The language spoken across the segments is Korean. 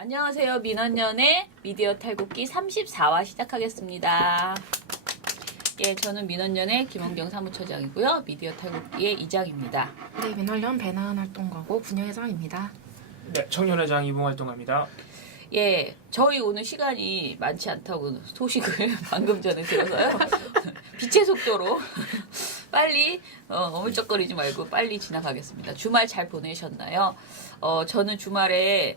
안녕하세요. 민원연의 미디어 탈곡기 34화 시작하겠습니다. 예, 저는 민원연의 김원경 사무처장이고요. 미디어 탈곡기의 이장입니다. 네, 민원연 배나은 활동가고 분야회장입니다. 네, 청년회장 이봉활동합니다. 예, 저희 오늘 시간이 많지 않다고 소식을 방금 전에 들어서요. 빛의 속도로 빨리 어물쩍거리지 말고 빨리 지나가겠습니다. 주말 잘 보내셨나요? 저는 주말에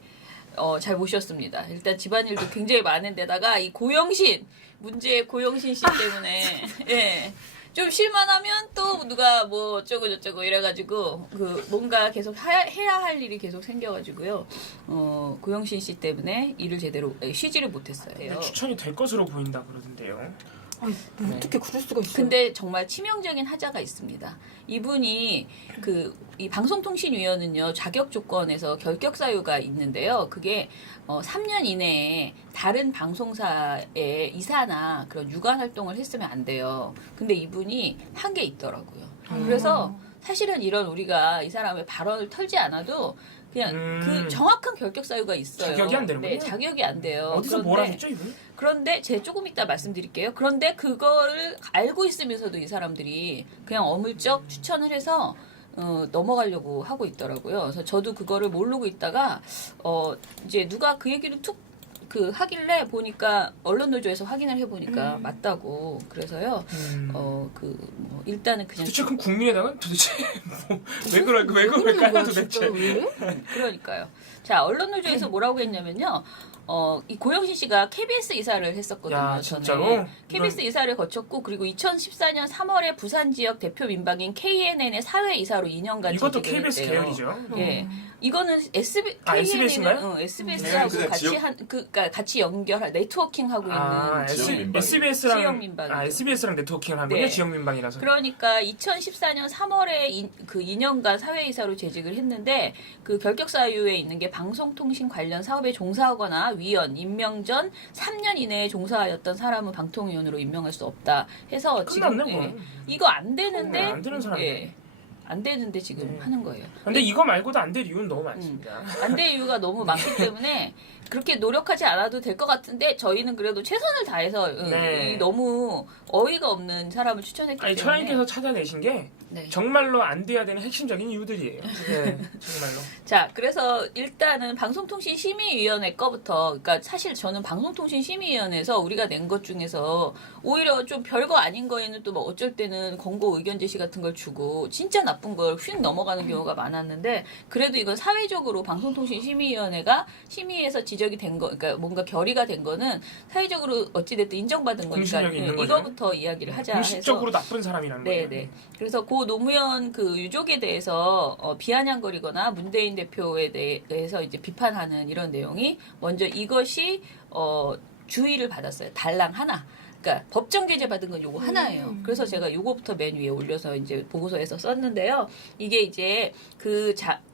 잘 못 쉬었습니다. 일단 집안일도 굉장히 많은데다가 이 고영신 문제의 고영신 씨 때문에 예. 좀 쉴만하면 또 누가 뭐 어쩌고 저쩌고 이래가지고 그 뭔가 계속 해야 할 일이 계속 생겨가지고요. 고영신 씨 때문에 일을 제대로 쉬지를 못했어요. 네, 추천이 될 것으로 보인다 그러던데요. 아니, 뭐 어떻게 그럴 수가 있어요? 근데 정말 치명적인 하자가 있습니다. 이분이 이 방송통신위원은요 자격 조건에서 결격 사유가 있는데요. 그게 3년 이내에 다른 방송사에 이사나 그런 유관 활동을 했으면 안 돼요. 근데 이분이 한 게 있더라고요. 그래서 사실은 이런 우리가 이 사람의 발언을 털지 않아도 그냥 그 정확한 결격 사유가 있어요. 자격이 안 되는군요. 네, 자격이 안 돼요. 어디서 뭘 하셨죠, 이분? 그런데 제가 조금 이따 말씀드릴게요. 그런데 그거를 알고 있으면서도 이 사람들이 그냥 어물쩍 추천을 해서 넘어가려고 하고 있더라고요. 그래서 저도 그거를 모르고 있다가 이제 누가 그 얘기를 툭 하길래 보니까 언론노조에서 확인을 해보니까 맞다고 그래서요. 일단은 그냥 도대체 그럼 국민의당은 도대체 왜 그럴까요 도대체? 그러니까요. 자, 언론노조에서 뭐라고 했냐면요. 이 고영신 씨가 KBS 이사를 했었거든요. 야, 전에. 진짜로? KBS 이사를 거쳤고 그리고 2014년 3월에 부산 지역 대표 민방인 KNN의 사회 이사로 2년간 이것도 재직을 KBS 했대요. 계열이죠. 예. 이거는 SBS인가요? SBS하고 네, 같이 지역- 그러니까 같이 연결할 네트워킹하고 있는 지역 SBS랑 민방이죠. SBS랑 네트워킹을 하는군요. 네. 지역 민방이라서. 그러니까 2014년 3월에 그 2년간 사회이사로 재직을 했는데 그 결격 사유에 있는 게 방송통신 관련 사업에 종사하거나 위원 임명 전 3년 이내에 종사하였던 사람은 방통위원으로 임명할 수 없다 해서 지금 끝났네, 뭐. 이거 안 되는데 안 되는 사람이네. 예, 안 되는데 지금 하는 거예요. 근데 이거 말고도 안 될 이유는 너무 많습니다. 안 될 이유가 너무 많기 때문에 그렇게 노력하지 않아도 될 것 같은데 저희는 그래도 최선을 다해서 네. 너무 어이가 없는 사람을 추천했기 아니, 때문에 처장님께서 찾아내신 게 네. 정말로 안 돼야 되는 핵심적인 이유들이에요. 네, 정말로. 자, 그래서 일단은 방송통신심의위원회 거부터, 그러니까 사실 저는 방송통신심의위원회에서 우리가 낸 것 중에서 오히려 좀 별거 아닌 거에는 또 뭐 어쩔 때는 권고 의견 제시 같은 걸 주고 진짜 나쁜 걸 휙 넘어가는 경우가 많았는데 그래도 이건 사회적으로 방송통신심의위원회가 심의에서 지적이 된 거, 그러니까 뭔가 결의가 된 거는 사회적으로 어찌됐든 인정받은 거니까 공신력이 있는 거죠. 이거부터 이야기를 하자 해서. 공식적으로 나쁜 사람이라는 거예요. 네네. 그래서 고 노무현 그 유족에 대해서 비아냥거리거나 문재인 대표에 대해서 이제 비판하는 이런 내용이 먼저 이것이 주의를 받았어요. 달랑 하나. 그러니까 법정 제재 받은 건 요거 하나예요. 그래서 제가 요거부터 맨 위에 올려서 이제 보고서에서 썼는데요. 이게 이제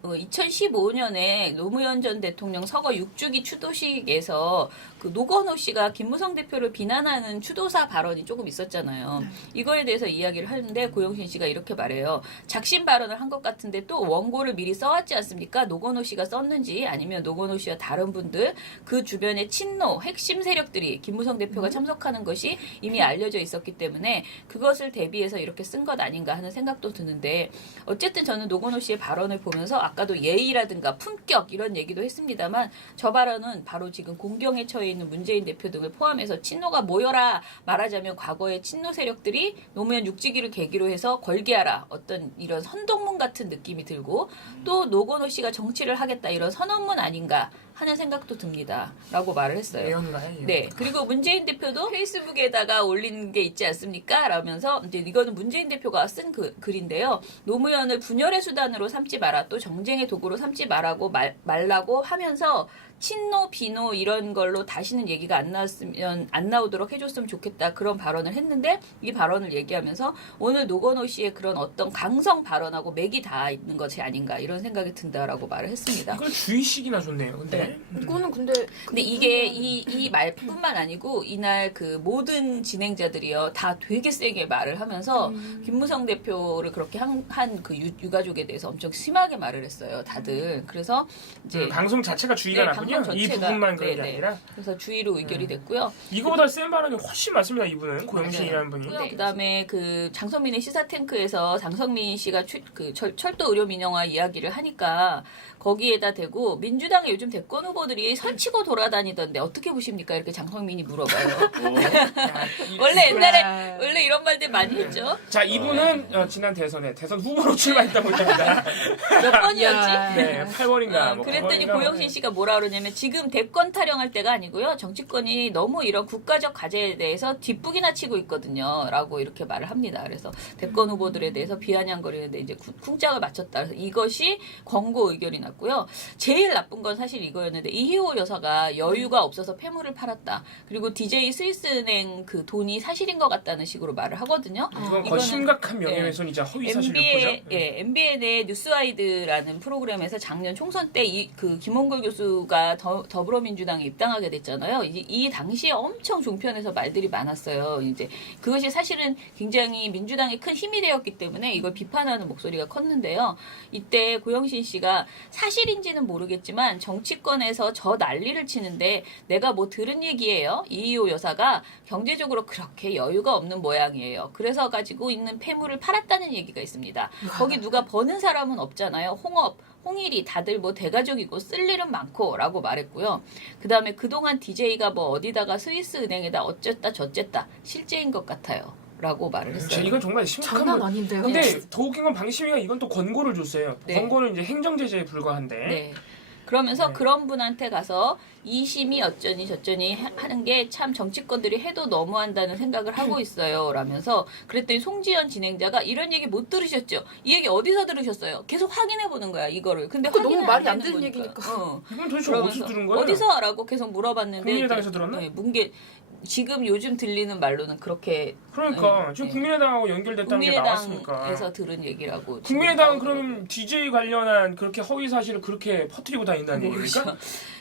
2015년에 노무현 전 대통령 서거 6주기 추도식에서 그 노건호 씨가 김무성 대표를 비난하는 추도사 발언이 조금 있었잖아요. 이거에 대해서 이야기를 하는데 고영신 씨가 이렇게 말해요. 작심 발언을 한 것 같은데 또 원고를 미리 써왔지 않습니까? 노건호 씨가 썼는지 아니면 노건호 씨와 다른 분들 그 주변의 친노 핵심 세력들이 김무성 대표가 참석하는 것이 이미 알려져 있었기 때문에 그것을 대비해서 이렇게 쓴 것 아닌가 하는 생각도 드는데 어쨌든 저는 노건호 씨의 발언을 보면서 아까도 예의라든가 품격 이런 얘기도 했습니다만 저 발언은 바로 지금 공경에 처해 있는 문재인 대표 등을 포함해서 친노가 모여라 말하자면 과거의 친노 세력들이 노무현 6주기를 계기로 해서 걸게하라 어떤 이런 선동문 같은 느낌이 들고 또 노건호 씨가 정치를 하겠다 이런 선언문 아닌가 하는 생각도 듭니다. 라고 말을 했어요. 예언가요? 네. 그리고 문재인 대표도 페이스북에다가 올린 게 있지 않습니까? 라면서 이제 이거는 문재인 대표가 쓴 글인데요. 노무현을 분열의 수단으로 삼지 마라. 또 정쟁의 도구로 삼지 말라고 말라고 하면서 친노, 비노 이런 걸로 다시는 얘기가 안 나오도록 해줬으면 좋겠다. 그런 발언을 했는데 이 발언을 얘기하면서 오늘 노건호 씨의 그런 어떤 강성 발언하고 맥이 다 있는 것이 아닌가 이런 생각이 든다라고 말을 했습니다. 이건 주의식이나 좋네요. 근데 이거는 근데 이게 이 말뿐만 아니고 이날 그 모든 진행자들이요 다 되게 세게 말을 하면서 김무성 대표를 그렇게 한 그 유가족에 대해서 엄청 심하게 말을 했어요. 다들. 그래서 이제 방송 자체가 주의가 나쁘지 방송 이 전체가 부분만 그런 게 네네. 아니라 그래서 주의로 의결이 됐고요. 이거보다 센 발언이 훨씬 많습니다. 이분은 고영신이라는 분이. 네. 그다음에 그 장성민의 시사탱크에서 장성민 씨가 철도 의료 민영화 이야기를 하니까 거기에다 대고 민주당의 요즘 대권 후보들이 설치고 돌아다니던데 어떻게 보십니까? 이렇게 장성민이 물어봐요. 원래 옛날에 원래 이런 말들 많이 했죠. 자, 이분은 지난 대선에 대선 후보로 출마했다고 합니다. 몇 번이었지? 네, 8월인가. 뭐 그랬더니 9월인가. 고영신 씨가 뭐라 그러냐면 지금 대권 타령할 때가 아니고요. 정치권이 너무 이런 국가적 과제에 대해서 뒷북이나 치고 있거든요. 라고 이렇게 말을 합니다. 그래서 대권 후보들에 대해서 비아냥거리는데 이제 쿵짝을 맞췄다. 그래서 이것이 권고 의결이 났고요. 제일 나쁜 건 사실 이거였는데 이희호 여사가 여유가 없어서 폐물을 팔았다. 그리고 DJ 스위스은행 그 돈이 사실인 것 같다는 식으로 말을 하거든요. 이건 거의 심각한 명예훼손이자 허위 사실 유포죠. MBN의 뉴스와이드라는 프로그램에서 작년 총선 때 그 김홍걸 교수가 더불어민주당에 입당하게 됐잖아요. 이 당시에 엄청 종편에서 말들이 많았어요. 이제 그것이 사실은 굉장히 민주당에 큰 힘이 되었기 때문에 이걸 비판하는 목소리가 컸는데요. 이때 고영신 씨가 사실인지는 모르겠지만 정치권에서 저 난리를 치는데 내가 뭐 들은 얘기예요. 이희호 여사가 경제적으로 그렇게 여유가 없는 모양이에요. 그래서 가지고 있는 폐물을 팔았다는 얘기가 있습니다. 거기 누가 버는 사람은 없잖아요. 홍일이 다들 뭐 대가족이고 쓸 일은 많고 라고 말했고요. 그 다음에 그동안 DJ가 뭐 어디다가 스위스 은행에다 어쨌다 저쨌다 실제인 것 같아요. 라고 말을 했어요. 이건 정말 심각한 장난 아닌데요. 근데 더 웃긴 건 방심위가 이건 또 권고를 줬어요. 네. 권고는 이제 행정제재에 불과한데. 네. 그러면서 네. 그런 분한테 가서 이심이 어쩌니 저쩌니 하는 게 참 정치권들이 해도 너무한다는 생각을 하고 있어요. 라면서 그랬더니 송지연 진행자가 이런 얘기 못 들으셨죠? 이 얘기 어디서 들으셨어요? 계속 확인해 보는 거야 이거를. 근데 그거 확인을 너무 말이 안 되는 되는 거니까. 얘기니까. 이건 도대체 그러면서 어디서 들은 거예요? 어디서? 라고 계속 물어봤는데 국민의당에서 들었나? 네, 지금 요즘 들리는 말로는 그렇게 그러니까 네, 지금 네. 국민의당하고 연결됐다는 게 나왔으니까. 국민의당에서 들은 얘기라고. 국민의당은 그럼 DJ 관련한 그렇게 허위 사실을 그렇게 퍼뜨리고 다닌다는 얘기입니까? 모르죠.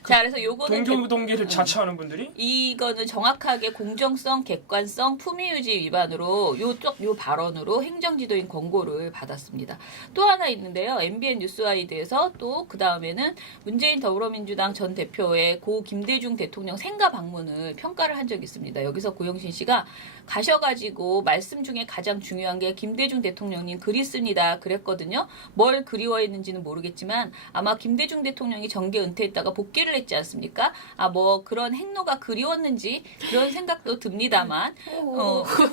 자, 그래서 요거는 동교동계를 자처하는 분들이? 이거는 정확하게 공정성, 객관성, 품위유지 위반으로 요 발언으로 행정지도인 권고를 받았습니다. 또 하나 있는데요. MBN 뉴스와이드에서 또 그 다음에는 문재인 더불어민주당 전 대표의 고 김대중 대통령 생가 방문을 평가를 한 적이 있습니다. 여기서 고영신 씨가 가셔가지고 말씀 중에 가장 중요한 게 김대중 대통령님 그립습니다. 그랬거든요. 뭘 그리워했는지는 모르겠지만 아마 김대중 대통령이 정계 은퇴했다가 복귀를 했지 않습니까? 뭐 그런 행로가 그리웠는지 그런 생각도 듭니다만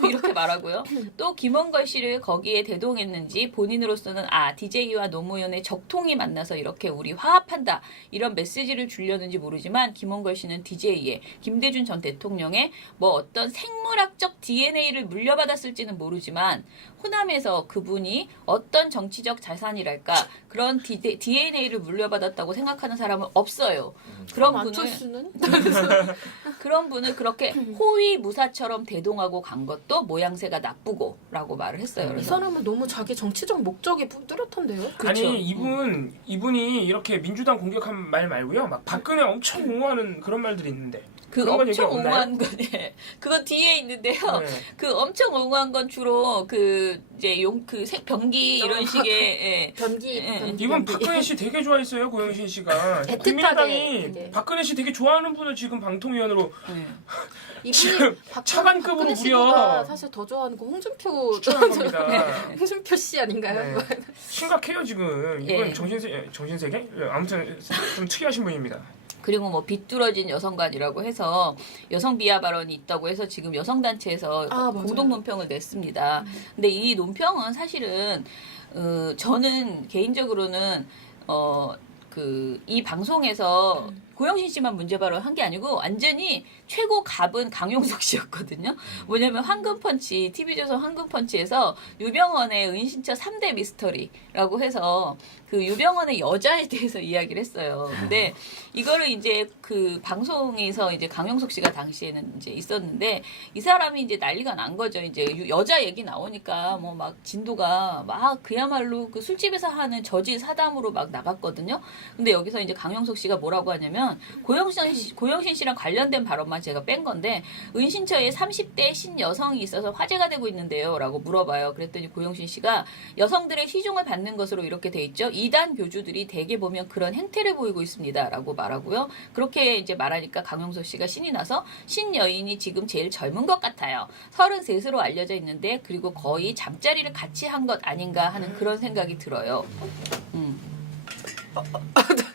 이렇게 말하고요. 또 김원걸 씨를 거기에 대동했는지 본인으로서는 DJ와 노무현의 적통이 만나서 이렇게 우리 화합한다 이런 메시지를 주려는지 모르지만 김원걸 씨는 DJ에 김대중 전 대통령의 뭐 어떤 생물학적 DNA를 물려받았을지는 모르지만 호남에서 그분이 어떤 정치적 자산이랄까 그런 DNA를 물려받았다고 생각하는 사람은 없어요. 그런 분을 그렇게 호위무사처럼 대동하고 간 것도 모양새가 나쁘고라고 말을 했어요. 이 그래서 사람은 너무 자기 정치적 목적이 뚜렷한데요. 그렇죠. 아니 이분이 이렇게 민주당 공격한 말 말고요. 막 박근혜 엄청 옹호하는 그런 말들이 있는데. 그 그런 건 엄청 얘기 없나요? 옹호한 거네. 그건 뒤에 있는데요. 네. 그 엄청 옹호한 건 주로 그 이제 병기 이런 식의 변기. 이분 박근혜 씨 되게 좋아했어요. 고영신 씨가. 애틋하게 국민의당이 되게. 박근혜 씨 되게 좋아하는 분을 지금 방통위원으로 이분이 차관급으로 박근혜 무려 씨보다 사실 더 좋아하는 거 홍준표 추천한 겁니다. 홍준표 씨 아닌가요? 네. 심각해요 지금. 이분 예. 정신세계? 아무튼 좀 특이하신 분입니다. 그리고 뭐 비뚤어진 여성관이라고 해서 여성 비하 발언이 있다고 해서 지금 여성단체에서 공동 논평을 냈습니다. 근데 이 논평은 사실은 저는 개인적으로는 이 방송에서 고영신 씨만 문제 발언한 게 아니고 완전히 최고 갑은 강용석 씨였거든요. 뭐냐면 황금펀치, TV조선 황금펀치에서 유병헌의 은신처 3대 미스터리라고 해서 그 유병헌의 여자에 대해서 이야기를 했어요. 근데 이거를 이제 그 방송에서 이제 강용석 씨가 당시에는 이제 있었는데 이 사람이 이제 난리가 난 거죠. 이제 여자 얘기 나오니까 뭐 막 진도가 막 그야말로 그 술집에서 하는 저질 사담으로 막 나갔거든요. 근데 여기서 이제 강용석 씨가 뭐라고 하냐면 뭐냐면 고영신 씨랑 관련된 발언만 제가 뺀 건데 은신처에 30대 신여성이 있어서 화제가 되고 있는데요 라고 물어봐요. 그랬더니 고영신 씨가 여성들의 시중을 받는 것으로 이렇게 돼 있죠. 이단 교주들이 대개 보면 그런 행태를 보이고 있습니다 라고 말하고요. 그렇게 이제 말하니까 강용석 씨가 신이 나서 신여인이 지금 제일 젊은 것 같아요. 33으로 알려져 있는데 그리고 거의 잠자리를 같이 한 것 아닌가 하는 그런 생각이 들어요.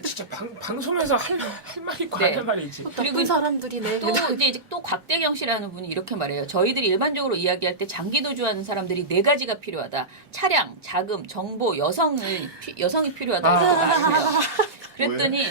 진짜 방송에서 할 말이 있고 안 할 말이 있지. 나쁜 사람들이네. 또 곽대경 씨라는 분이 이렇게 말해요. 저희들이 일반적으로 이야기할 때 장기도주하는 사람들이 4가지가 필요하다. 차량, 자금, 정보, 여성이 필요하다. 이렇게 말해요. 그랬더니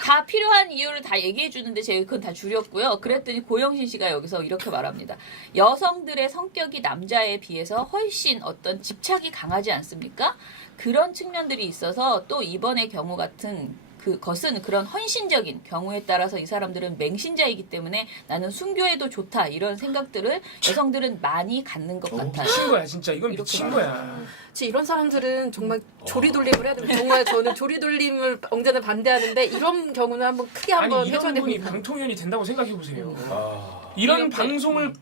다 필요한 이유를 다 얘기해 주는데 제가 그건 다 줄였고요. 그랬더니 고영신 씨가 여기서 이렇게 말합니다. 여성들의 성격이 남자에 비해서 훨씬 어떤 집착이 강하지 않습니까? 그런 측면들이 있어서 또 이번의 경우 같은 그것은 그런 헌신적인 경우에 따라서 이 사람들은 맹신자이기 때문에 나는 순교해도 좋다 이런 생각들을 여성들은 많이 갖는 것 같아요. 미친 거야 진짜. 이건 미친 거야. 이런 사람들은 정말 조리돌림을 해야 됩니다. 정말 저는 조리돌림을 언제나 반대하는데 이런 경우는 한번 크게 한번 아니 해줘야 이런 분이 됩니다. 방통위원이 된다고 생각해 보세요. 이런 이렇게. 방송을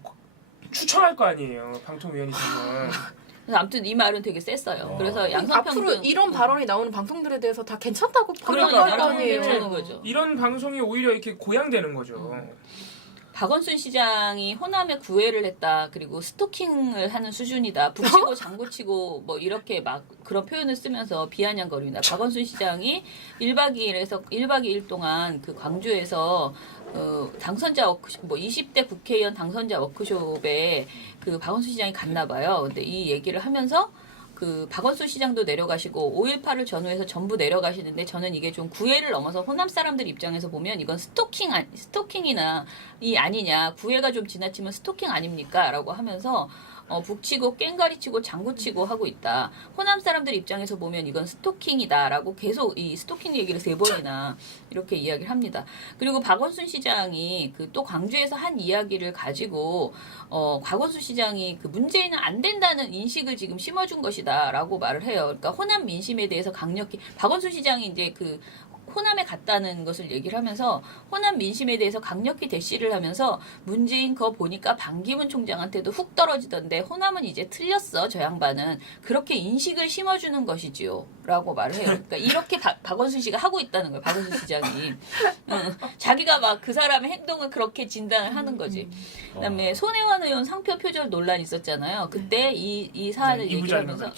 추천할 거 아니에요. 방통위원이 되면. 그래서 아무튼 이 말은 되게 셌어요. 그래서 앞으로 양성평등 이런 발언이 나오는 방송들에 대해서 다 괜찮다고 그러니까 판단할 거 방송이 아니에요. 괜찮은 거죠. 이런 방송이 오히려 이렇게 고양되는 거죠. 박원순 시장이 호남에 구애를 했다. 그리고 스토킹을 하는 수준이다. 북치고 장구치고 뭐 이렇게 막 그런 표현을 쓰면서 비아냥거립니다. 박원순 시장이 1박 2일 동안 그 광주에서 당선자 워크숍, 뭐 20대 국회의원 당선자 워크숍에 그 박원순 시장이 갔나 봐요. 근데 이 얘기를 하면서 그 박원순 시장도 내려가시고 5.18을 전후해서 전부 내려가시는데 저는 이게 좀 구애를 넘어서 호남 사람들 입장에서 보면 이건 스토킹이나 이 아니냐. 구애가 좀 지나치면 스토킹 아닙니까? 라고 하면서 북치고 깽가리치고 장구치고 하고 있다. 호남 사람들 입장에서 보면 이건 스토킹이다라고 계속 이 스토킹 얘기를 3번이나 이렇게 이야기를 합니다. 그리고 박원순 시장이 그 또 광주에서 한 이야기를 가지고 박원순 시장이 그 문재인은 안 된다는 인식을 지금 심어준 것이다라고 말을 해요. 그러니까 호남 민심에 대해서 강력히 박원순 시장이 이제 그 호남에 갔다는 것을 얘기를 하면서 호남 민심에 대해서 강력히 대시를 하면서 문재인 거 보니까 반기문 총장한테도 훅 떨어지던데 호남은 이제 틀렸어 저 양반은 그렇게 인식을 심어주는 것이지요 라고 말을 해요. 그러니까 이렇게 박원순 씨가 하고 있다는 거예요. 박원순 시장이 자기가 막 그 사람의 행동을 그렇게 진단을 하는 거지. 그다음에 손혜원 의원 상표 표절 논란 있었잖아요. 그때 이 사안을 얘기를 하면서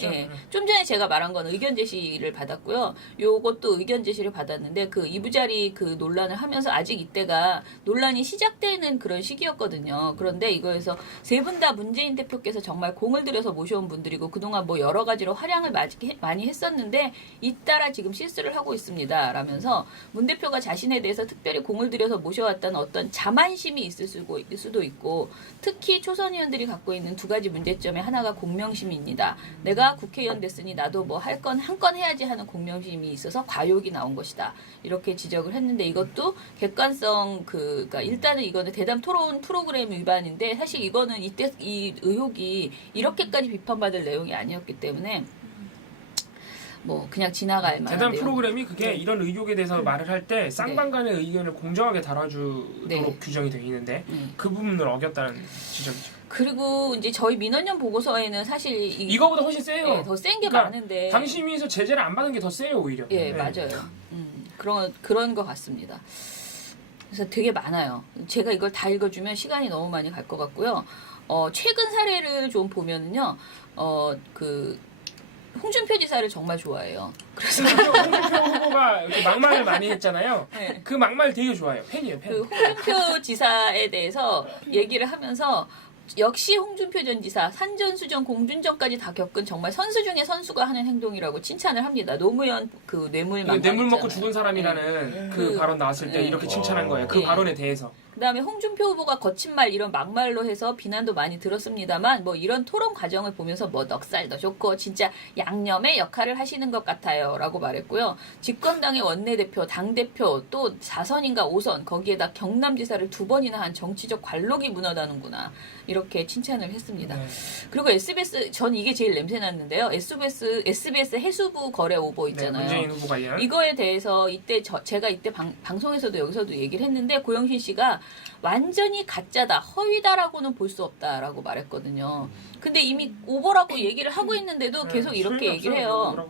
좀 전에 제가 말한 건 의견 제시를 받았고요. 요것도 의견 제시를 받았는데 그 이부자리 그 논란을 하면서 아직 이때가 논란이 시작되는 그런 시기였거든요. 그런데 이거에서 3분 다 문재인 대표께서 정말 공을 들여서 모셔온 분들이고 그동안 뭐 여러 가지로 활약을 많이 했었는데 잇따라 지금 실수를 하고 있습니다. 라면서 문 대표가 자신에 대해서 특별히 공을 들여서 모셔왔다는 어떤 자만심이 있을 수도 있고 특히 초선 의원들이 갖고 있는 2가지 문제점의 하나가 공명심입니다. 내가 국회의원 됐으니 나도 뭐 할 건 한 건 해야지 하는 공명심이 있어서 과욕이 나온 것이다. 이렇게 지적을 했는데 이것도 객관성 그러니까 일단은 이거는 대담 토론 프로그램 위반인데 사실 이거는 이때 이 의혹이 이렇게까지 비판받을 내용이 아니었기 때문에 뭐 그냥 지나갈 만한 대단 내용. 프로그램이 그게 이런 의혹에 대해서 말을 할 때 쌍방간의 의견을 공정하게 다뤄주도록 규정이 되어 있는데 그 부분을 어겼다는 지적이죠. 그리고 이제 저희 민원연 보고서에는 사실 이거보다 훨씬 세요. 네, 더 센 게 그러니까 많은데 당심위에서 제재를 안 받은 게 더 세요 오히려. 예, 맞아요. 그런 것 같습니다. 그래서 되게 많아요. 제가 이걸 다 읽어주면 시간이 너무 많이 갈 것 같고요. 최근 사례를 좀 보면은요, 그 홍준표 지사를 정말 좋아해요. 그래서 홍준표 후보가 이렇게 막말을 많이 했잖아요. 네. 그 막말 되게 좋아해요. 팬이에요, 팬. 그 홍준표 지사에 대해서 얘기를 하면서 역시 홍준표 전 지사 산전수전 공준전까지 다 겪은 정말 선수 중에 선수가 하는 행동이라고 칭찬을 합니다. 노무현 그 뇌물 뇌물 먹고 죽은 사람이라는 그 발언 나왔을 때 이렇게 칭찬한 거예요. 그 발언에 대해서. 그다음에 홍준표 후보가 거친 말 이런 막말로 해서 비난도 많이 들었습니다만 뭐 이런 토론 과정을 보면서 뭐 넉살도 좋고 진짜 양념의 역할을 하시는 것 같아요라고 말했고요. 집권당의 원내대표, 당대표 또 4선인가 5선 거기에다 경남지사를 2번이나 한 정치적 관록이 무너다는구나 이렇게 칭찬을 했습니다. 그리고 SBS 전 이게 제일 냄새 났는데요. SBS 해수부 거래 오보 있잖아요. 문재인 후보 관련 이거에 대해서 이때 제가 이때 방송에서도 여기서도 얘기를 했는데 고영신 씨가 완전히 가짜다, 허위다라고는 볼 수 없다라고 말했거든요. 근데 이미 오보라고 얘기를 하고 있는데도 계속 이렇게 얘기를 해요.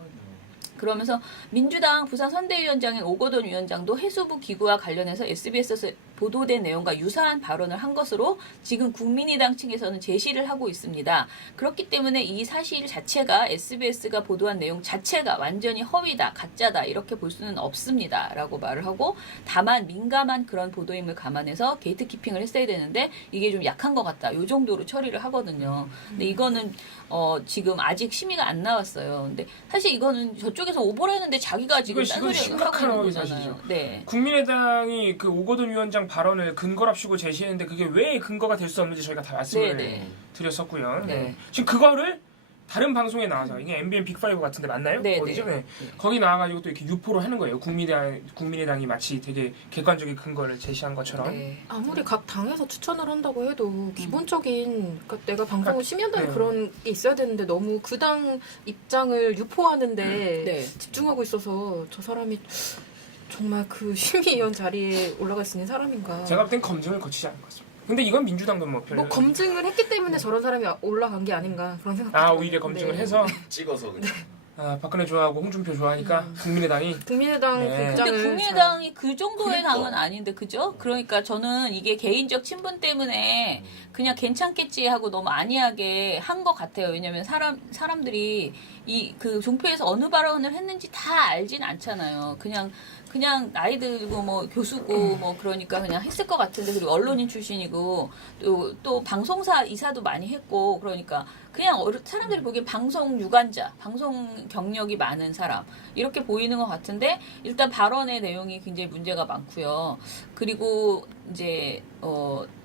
그러면서 민주당 부산 선대위원장인 오거돈 위원장도 해수부 기구와 관련해서 SBS에서 보도된 내용과 유사한 발언을 한 것으로 지금 국민의당 측에서는 제시를 하고 있습니다. 그렇기 때문에 이 사실 자체가 SBS가 보도한 내용 자체가 완전히 허위다, 가짜다 이렇게 볼 수는 없습니다. 라고 말을 하고 다만 민감한 그런 보도임을 감안해서 게이트키핑을 했어야 되는데 이게 좀 약한 것 같다. 이 정도로 처리를 하거든요. 근데 이거는 지금 아직 심의가 안 나왔어요. 근데 사실 이거는 저쪽에서 오보라는데 자기가 지금 이건 심각한 하고 허위 있는 사실이죠. 거잖아요. 네. 국민의당이 그 오거돈 위원장 발언을 근거랍시고 제시했는데 그게 왜 근거가 될 수 없는지 저희가 다 말씀을 네. 드렸었고요. 네. 지금 그거를 다른 방송에 나와서 이게 MBN 빅5 같은데 맞나요? 네, 어디죠? 네. 네. 거기 나와가지고 또 이렇게 유포를 하는 거예요. 국민의당이 마치 되게 객관적인 근거를 제시한 것처럼. 네. 아무리 각 당에서 추천을 한다고 해도 기본적인 그러니까 내가 방송을 심의한다는 네. 그런 게 있어야 되는데 너무 그 당 입장을 유포하는데 네. 집중하고 있어서 저 사람이 정말 그 심의위원 자리에 올라갈 수 있는 사람인가. 제가 볼 땐 검증을 거치지 않은 것 같습니다. 근데 이건 민주당도 뭐 별로. 뭐 검증을 했기 때문에 저런 사람이 올라간 게 아닌가 그런 생각이 아 들어요. 오히려 검증을 네. 해서 찍어서 그냥. 박근혜 좋아하고 홍준표 좋아하니까 국민의당이 국민의당 네. 그 근데 입장을 국민의당이 그 정도의 그러니까. 당은 아닌데 그죠? 그러니까 저는 이게 개인적 친분 때문에 그냥 괜찮겠지 하고 너무 안이하게 한 것 같아요. 왜냐면 사람들이 이 그 종표에서 어느 발언을 했는지 다 알진 않잖아요. 그냥 나이 들고 뭐 교수고 뭐 그러니까 그냥 했을 것 같은데 그리고 언론인 출신이고 또 방송사 이사도 많이 했고 그러니까 그냥 사람들이 보기엔 방송 유관자, 방송 경력이 많은 사람 이렇게 보이는 것 같은데 일단 발언의 내용이 굉장히 문제가 많고요. 그리고 이제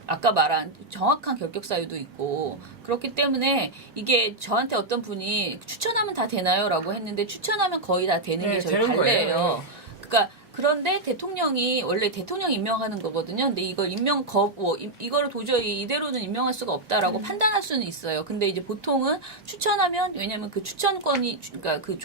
아까 말한 정확한 결격 사유도 있고 그렇기 때문에 이게 저한테 어떤 분이 추천하면 다 되나요? 라고 했는데 추천하면 거의 다 되는 게 저희 되는 관례예요. 거예요. 그러니까 그런데 대통령이 원래 대통령 임명하는 거거든요. 근데 이걸 이거를 도저히 이대로는 임명할 수가 없다라고 판단할 수는 있어요. 근데 이제 보통은 추천하면 왜냐면 그 추천권이 그러니까 그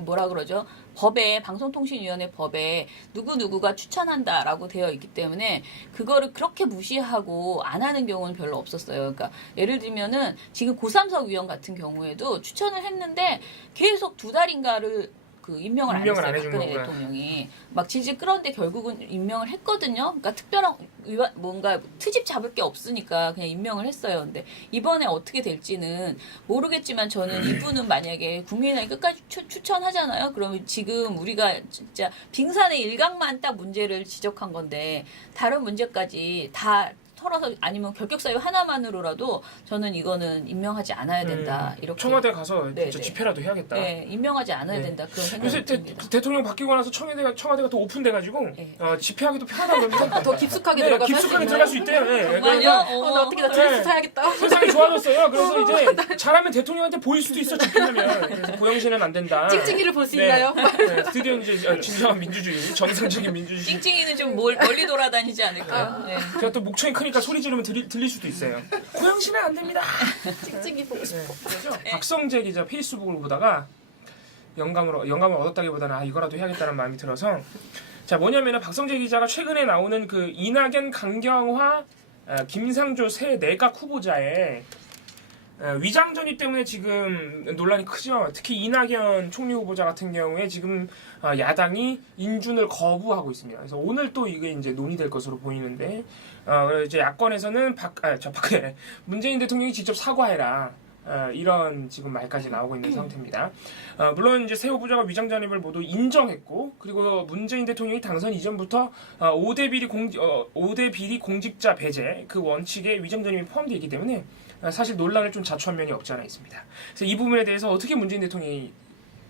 뭐라 그러죠? 법에 방송통신위원회 법에 누구누구가 추천한다라고 되어 있기 때문에 그거를 그렇게 무시하고 안 하는 경우는 별로 없었어요. 그러니까 예를 들면은 지금 고삼석 위원 같은 경우에도 추천을 했는데 계속 2달인가를 임명을 안 했어요. 안 해준 박근혜 거구나. 대통령이 막 질질 끌었는데 결국은 임명을 했거든요. 그러니까 특별한 뭔가 트집 잡을 게 없으니까 그냥 임명을 했어요. 근데 이번에 어떻게 될지는 모르겠지만 저는 이분은 만약에 국민의당이 끝까지 추천하잖아요. 그러면 지금 우리가 진짜 빙산의 일각만 딱 문제를 지적한 건데 다른 문제까지 다 털어서 아니면 결격 사유 하나만으로라도 저는 이거는 임명하지 않아야 된다. 이렇게 청와대 가서 네, 진짜 네. 집회라도 해야겠다. 네, 임명하지 않아야 네. 된다. 그런 요새 생각이 듭니다. 대통령 바뀌고 나서 청와대가 또 오픈돼가지고 네. 집회하기도 편하다고 합니다. 더 깊숙하게 네, 들어가서 깊숙하게 들어갈 수 있대요. 네. 정말요? 그러니까 나 어떻게 나 드레스 네. 사야겠다. 세상이 좋아졌어요. 그래서 이제 잘하면 대통령한테 보일 수도 있어 집회하면. 그래서 고영신은 안 된다. 찡찡이를 볼 수 네. 있나요? 네, 드디어 이제 진정한 민주주의, 정상적인 민주주의. 찡찡이는 좀 멀리 돌아다니지 않을까요? 네. 제가 또 목청이 크니까 소리 지르면 들릴 수도 있어요. 고영신은 안 됩니다. 찡찡이 보고 싶어. 그래서 박성재 기자 페이스북을 보다가 영감을 얻었다기보다는 이거라도 해야겠다는 마음이 들어서 자 뭐냐면은 박성재 기자가 최근에 나오는 그 이낙연, 강경화, 김상조 새 내각 후보자의 위장 전입 때문에 지금 논란이 크죠. 특히 이낙연 총리 후보자 같은 경우에 지금 야당이 인준을 거부하고 있습니다. 그래서 오늘 또 이게 이제 논의될 것으로 보이는데 이제 야권에서는 박근혜 문재인 대통령이 직접 사과해라. 이런 지금 말까지 나오고 있는 상태입니다. 물론 이제 새 후보자가 위장 전입을 모두 인정했고 그리고 문재인 대통령이 당선 이전부터 5대 비리 공직자 배제 그 원칙에 위장 전입이 포함되어 있기 때문에 사실 논란을 좀 자초한 면이 없지 않아 있습니다. 그래서 이 부분에 대해서 어떻게 문재인 대통령이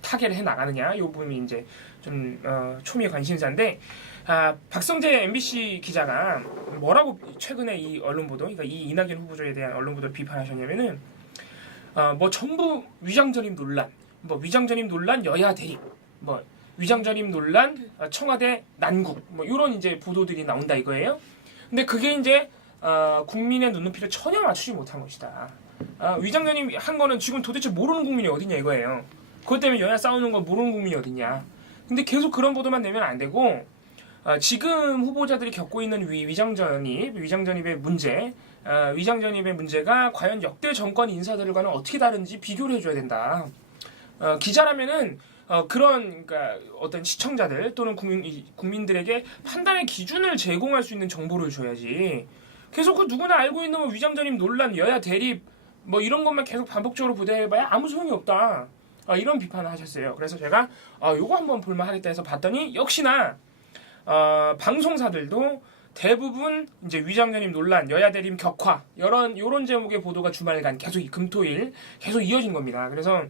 타개를 해 나가느냐 이 부분이 이제 좀 초미의 관심사인데 박성재 MBC 기자가 뭐라고 최근에 이 언론 보도, 그러니까 이 이낙연 후보자에 대한 언론 보도를 비판하셨냐면은 뭐 전부 위장전입 논란, 뭐 위장전입 논란 여야 대립, 뭐 위장전입 논란 청와대 난국, 뭐 이런 이제 보도들이 나온다 이거예요. 근데 그게 이제 국민의 눈높이를 전혀 맞추지 못한 것이다. 위장전입 한 거는 지금 도대체 모르는 국민이 어딨냐 이거예요. 그것 때문에 여야 싸우는 거 모르는 국민이 어딨냐. 근데 계속 그런 보도만 내면 안 되고 지금 후보자들이 겪고 있는 위장전입의 문제, 위장전입의 문제가 과연 역대 정권 인사들과는 어떻게 다른지 비교를 해줘야 된다. 기자라면은 그러니까 어떤 시청자들 또는 국민들에게 판단의 기준을 제공할 수 있는 정보를 줘야지. 계속 그 누구나 알고 있는 뭐 위장전입 논란, 여야 대립 뭐 이런 것만 계속 반복적으로 보도해봐야 아무 소용이 없다. 이런 비판을 하셨어요. 그래서 제가 요거 한번 볼만하겠다 해서 봤더니 역시나 방송사들도 대부분 이제 위장전입 논란, 여야 대립 격화 이런 제목의 보도가 주말간 계속 금토일 계속 이어진 겁니다. 그래서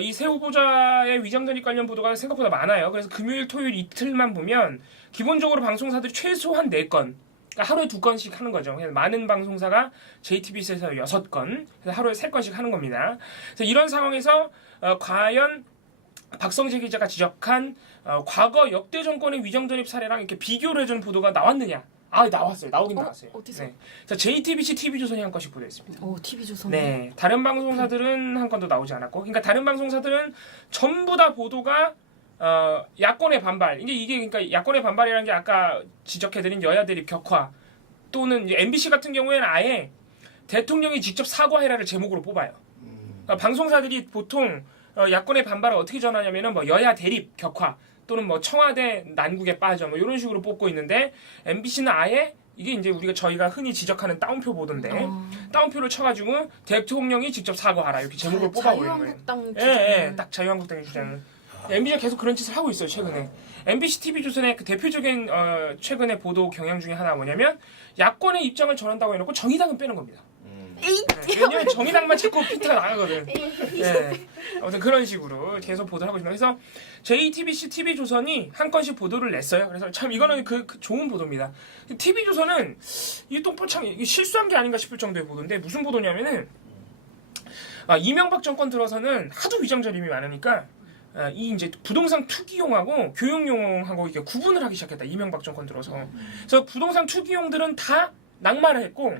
이 새 후보자의 위장전입 관련 보도가 생각보다 많아요. 그래서 금요일, 토요일 이틀만 보면 기본적으로 방송사들이 최소한 4건, 그러니까 하루에 2건씩 하는 거죠. 그래서 많은 방송사가 JTBC에서 6건, 그래서 하루에 3건씩 하는 겁니다. 그래서 이런 상황에서 과연 박성재 기자가 지적한 과거 역대 정권의 위장전입 사례랑 이렇게 비교를 해준 보도가 나왔느냐? 나왔어요. 나오긴 나왔어요. 어디서? 네. 자, JTBC, TV조선이 한 건씩 보도했습니다. TV조선. 네, 다른 방송사들은 한 건도 나오지 않았고, 그러니까 다른 방송사들은 전부 다 보도가 야권의 반발. 이게 그러니까 야권의 반발이라는 게 아까 지적해드린 여야 대립 격화 또는 이제 MBC 같은 경우에는 아예 대통령이 직접 사과해라를 제목으로 뽑아요. 그러니까 방송사들이 보통 야권의 반발을 어떻게 전하냐면은 뭐 여야 대립 격화 또는 뭐 청와대 난국에 빠져 뭐 이런 식으로 뽑고 있는데 MBC는 아예 이게 이제 저희가 흔히 지적하는 따옴표 보도인데 따옴표를 쳐가지고 대통령이 직접 사과하라 이렇게 제목을 뽑아버리는 거예요. 자유한국당 예, 딱 자유한국당의 주장은. MBC가 계속 그런 짓을 하고 있어요 최근에. MBC TV조선의 그 대표적인 최근의 보도 경향 중에 하나가 뭐냐면 야권의 입장을 전한다고 해놓고 정의당은 빼는 겁니다. 왜냐면 정의당만 자꾸 피트가 나가거든. 네. 아무튼 그런 식으로 계속 보도를 하고 있습니다. 그래서 JTBC, TV조선이 한 건씩 보도를 냈어요. 그래서 참 이거는 그 좋은 보도입니다. TV조선은 이 똥볼창 실수한 게 아닌가 싶을 정도의 보도인데 무슨 보도냐면은 이명박 정권 들어서는 하도 위장전입이 많으니까 이 이제 부동산 투기용하고 교육용하고 이렇게 구분을 하기 시작했다. 이명박 정권 들어서. 그래서 부동산 투기용들은 다 낙마를 했고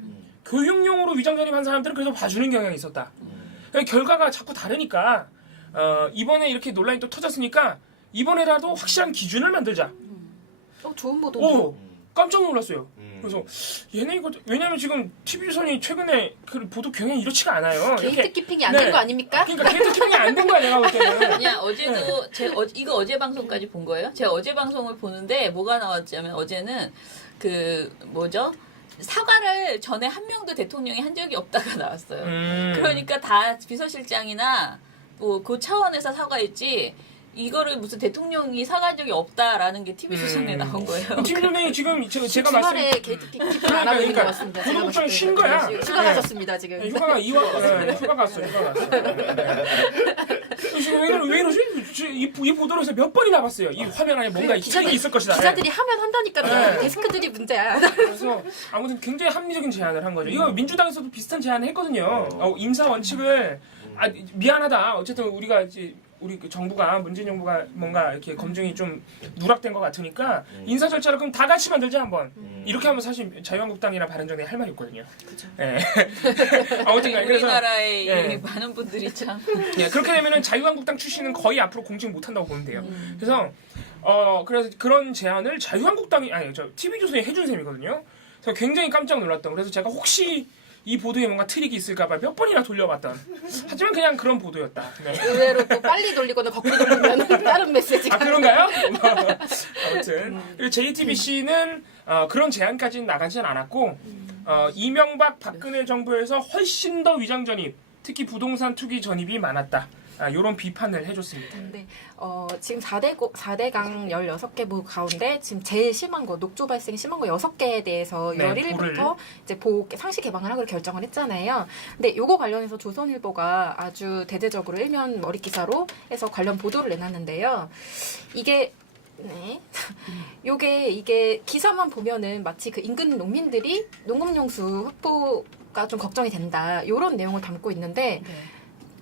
교육용으로 위장전입한 사람들은 그래도 봐주는 경향이 있었다. 결과가 자꾸 다르니까 이번에 이렇게 논란이 또 터졌으니까 이번에라도 확실한 기준을 만들자. 좋은 보도. 깜짝 놀랐어요. 그래서 얘네 이거 왜냐면 지금 TV조선이 최근에 그 보도 경향이 이렇지가 않아요. 게이트키핑이 안 된 거 아닙니까? 그러니까 게이트키핑이 안 된 거야 내가 볼 때는. 그냥 어제도 이거 어제 방송까지 본 거예요. 제가 어제 방송을 보는데 뭐가 나왔냐면 어제는 사과를 전에 한 명도 대통령이 한 적이 없다가 나왔어요. 그러니까 다 비서실장이나 뭐 그 차원에서 사과했지 이거를 무슨 대통령이 사과한 적이 없다라는 게 TV조선에 나온 거예요. TV조선이 지금 제가 주말에 게이트키핑 안 하고 있는 것 같습니다. 구독자는 쉰 거야. 휴가 가셨습니다 지금. 휴가 갔어. 지금 왜 이러지? 이 보도를 해서 몇 번이나 봤어요. 이 화면 안에 뭔가 이상이 있을 것이다. 기자들이 하면 한다니까. 데스크들이 문제야. 그래서 아무튼 굉장히 합리적인 제안을 한 거죠. 이거 민주당에서도 비슷한 제안을 했거든요. 인사 원칙을 미안하다. 어쨌든 우리 정부가 문재인 정부가 뭔가 이렇게 검증이 좀 누락된 것 같으니까 인사 절차를 그럼 다 같이 만들자 한번. 이렇게 하면 사실 자유한국당이나 바른정당이 할 말이 없거든요. 그죠. 네. 아무튼 그래서 우리나라의 많은 분들이 참. 그렇게 되면은 자유한국당 출신은 거의 앞으로 공직 못 한다고 보면 돼요. 그래서 그런 제안을 TV조선이 해준 셈이거든요. 그래서 굉장히 깜짝 놀랐던. 그래서 제가 혹시 이 보도에 뭔가 트릭이 있을까봐 몇 번이나 돌려봤던. 하지만 그냥 그런 보도였다. 네. 의외로 또 빨리 돌리거나 거꾸로 돌리면 다른 메시지가. 그런가요? 아무튼 그리고 JTBC는 그런 제안까지는 나가진 않았고 이명박 박근혜 정부에서 훨씬 더 위장전입, 특히 부동산 투기 전입이 많았다. 이런 비판을 해줬습니다. 네, 지금 4대강 16개 가운데 지금 제일 심한 거, 녹조 발생이 심한 거 6개에 대해서 6월 1일부터 이제 상시 개방을 하기로 결정을 했잖아요. 근데 요거 관련해서 조선일보가 아주 대대적으로 일면 머리 기사로 해서 관련 보도를 내놨는데요. 이게 네. 이게 기사만 보면은 마치 그 인근 농민들이 농업용수 확보가 좀 걱정이 된다. 이런 내용을 담고 있는데 네.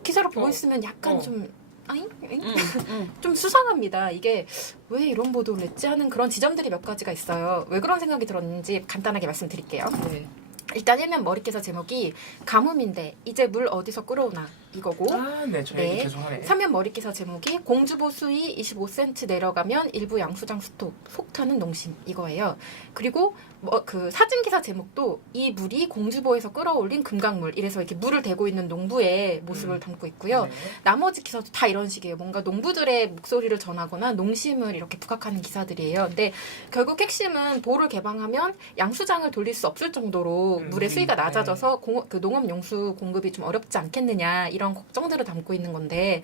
기사를 보고 있으면 약간 좀 아잉? 음. 좀 수상합니다. 이게 왜 이런 보도를 했지 하는 그런 지점들이 몇 가지가 있어요. 왜 그런 생각이 들었는지 간단하게 말씀드릴게요. 네. 일단 일면 머리 기사 제목이 가뭄인데 이제 물 어디서 끌어오나 이거고 네, 저 얘기 계속 하네. 3면 머리 기사 제목이 공주보 수위 25cm 내려가면 일부 양수장 속 타는 농심 이거예요. 그리고 그 사진 기사 제목도 이 물이 공주보에서 끌어올린 금강물 이래서 이렇게 물을 대고 있는 농부의 모습을 담고 있고요. 네. 나머지 기사도 다 이런 식이에요. 뭔가 농부들의 목소리를 전하거나 농심을 이렇게 부각하는 기사들이에요. 근데 결국 핵심은 보를 개방하면 양수장을 돌릴 수 없을 정도로 물의 수위가 낮아져서 그 농업용수 공급이 좀 어렵지 않겠느냐 이런 걱정들을 담고 있는 건데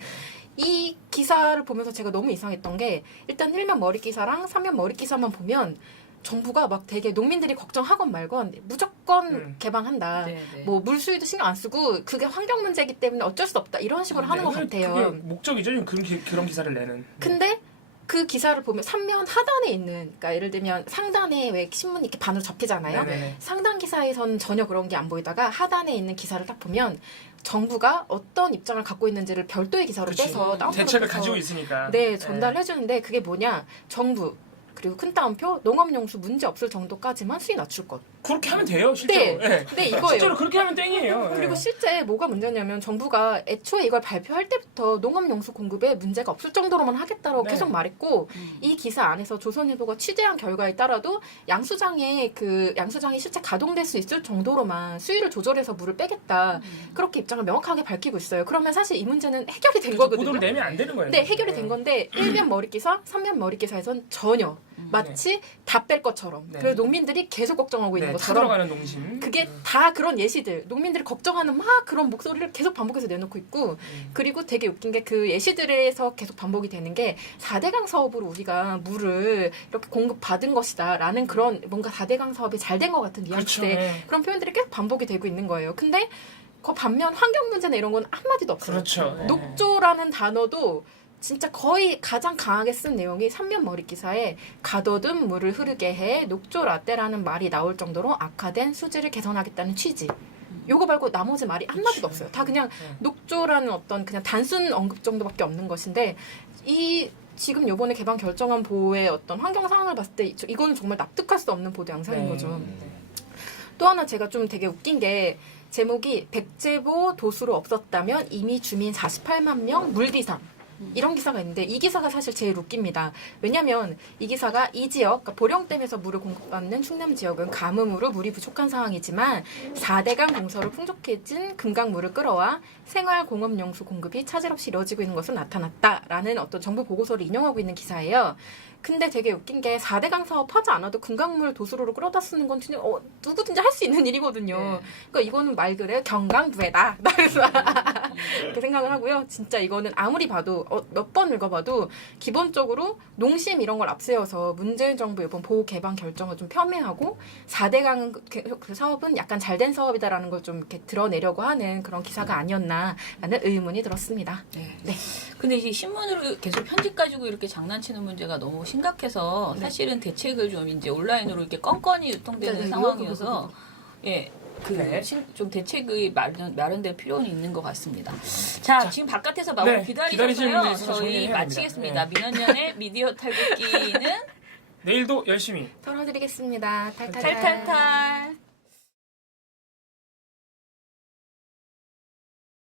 이 기사를 보면서 제가 너무 이상했던 게 일단 1면 머리 기사랑 3면 머리 기사만 보면 정부가 막 되게 농민들이 걱정하건 말건 무조건 개방한다. 네, 네. 뭐 물수위도 신경 안 쓰고 그게 환경 문제이기 때문에 어쩔 수 없다. 이런 식으로 하는 것 같아요. 그게 목적이죠. 지금 그런 기사를 내는. 근데 그 기사를 보면 3면 하단에 있는 그러니까 예를 들면 상단에 왜 신문이 이렇게 반으로 접히잖아요. 네네네. 상단 기사에서는 전혀 그런 게 안 보이다가 하단에 있는 기사를 딱 보면 정부가 어떤 입장을 갖고 있는지를 별도의 기사로 그치. 빼서 다운로드 대책을 해서 가지고 있으니까. 네, 전달해 주는데 그게 뭐냐? 정부 그리고 큰 따옴표 농업용수 문제 없을 정도까지만 수위 낮출 것. 그렇게 하면 돼요, 실제로. 네. 네, 이거예요. 실제로 그렇게 하면 땡이에요. 그리고 실제 뭐가 문제냐면 정부가 애초에 이걸 발표할 때부터 농업용수 공급에 문제가 없을 정도로만 하겠다고 네. 계속 말했고 이 기사 안에서 조선일보가 취재한 결과에 따라도 양수장이 실제 가동될 수 있을 정도로만 수위를 조절해서 물을 빼겠다. 그렇게 입장을 명확하게 밝히고 있어요. 그러면 사실 이 문제는 해결이 된 거거든요. 보도를 내면 안 되는 거예요. 네, 해결이 된 건데 1면 머리 기사, 3면 머리 기사에선 전혀 마치 다 뺄 것처럼. 네. 그래서 농민들이 계속 걱정하고 있는 네, 것처럼 타들어가는 농심. 그게 다 그런 예시들, 농민들이 걱정하는 막 그런 목소리를 계속 반복해서 내놓고 있고, 그리고 되게 웃긴 게 그 예시들에서 계속 반복이 되는 게 4대강 사업으로 우리가 물을 이렇게 공급받은 것이다 라는 그런 뭔가 4대강 사업이 잘 된 것 같은 뉘앙스의 그렇죠. 네. 그런 표현들이 계속 반복이 되고 있는 거예요. 근데 그 반면 환경 문제나 이런 건 한마디도 없어요. 그렇죠. 네. 녹조라는 단어도 진짜 거의 가장 강하게 쓴 내용이 3면 머리 기사에 가둬둔 물을 흐르게 해 녹조 라떼라는 말이 나올 정도로 악화된 수질을 개선하겠다는 취지. 요거 말고 나머지 말이 한마디도 없어요. 다 그냥 녹조라는 어떤 그냥 단순 언급 정도밖에 없는 것인데 이 지금 요번에 개방 결정한 보호의 어떤 환경 상황을 봤을 때 이거는 정말 납득할 수 없는 보도 양상인 네. 거죠. 또 하나 제가 좀 되게 웃긴 게 제목이 백제보 도수로 없었다면 이미 주민 48만 명 물비상. 이런 기사가 있는데 이 기사가 사실 제일 웃깁니다. 왜냐하면 이 기사가 이 지역, 그러니까 보령댐에서 물을 공급받는 충남 지역은 가뭄으로 물이 부족한 상황이지만 4대강 공사로 풍족해진 금강물을 끌어와 생활공업용수 공급이 차질 없이 이루어지고 있는 것으로 나타났다라는 어떤 정부 보고서를 인용하고 있는 기사예요. 근데 되게 웃긴 게 4대강 사업 하지 않아도 금강물 도수로로 끌어다 쓰는 건 진짜 누구든지 할 수 있는 일이거든요. 네. 그러니까 이거는 말 그대로 경강부회다. 그래서 이렇게 생각을 하고요. 진짜 이거는 아무리 봐도 몇 번 읽어봐도 기본적으로 농심 이런 걸 앞세워서 문재인 정부 이번 보호 개방 결정을 좀 폄훼하고 4대강 그 사업은 약간 잘된 사업이다라는 걸 좀 이렇게 드러내려고 하는 그런 기사가 아니었나라는 의문이 들었습니다. 네. 네. 근데 이 신문으로 계속 편집 가지고 이렇게 장난치는 문제가 너무 심각해서 사실은 대책을 좀 이제 온라인으로 이렇게 건건이 유통되는 네, 상황이어서 예. 네. 좀 대책이 마련될 필요는 있는 것 같습니다. 자, 지금 바깥에서 마음을 네, 기다리시는 기다리셔서요. 분이 있어서 저희 정리해야 마치겠습니다. 됩니다. 민원년의 미디어 탈북기는 내일도 열심히. 털어드리겠습니다. 탈탈탈. 탈탈탈.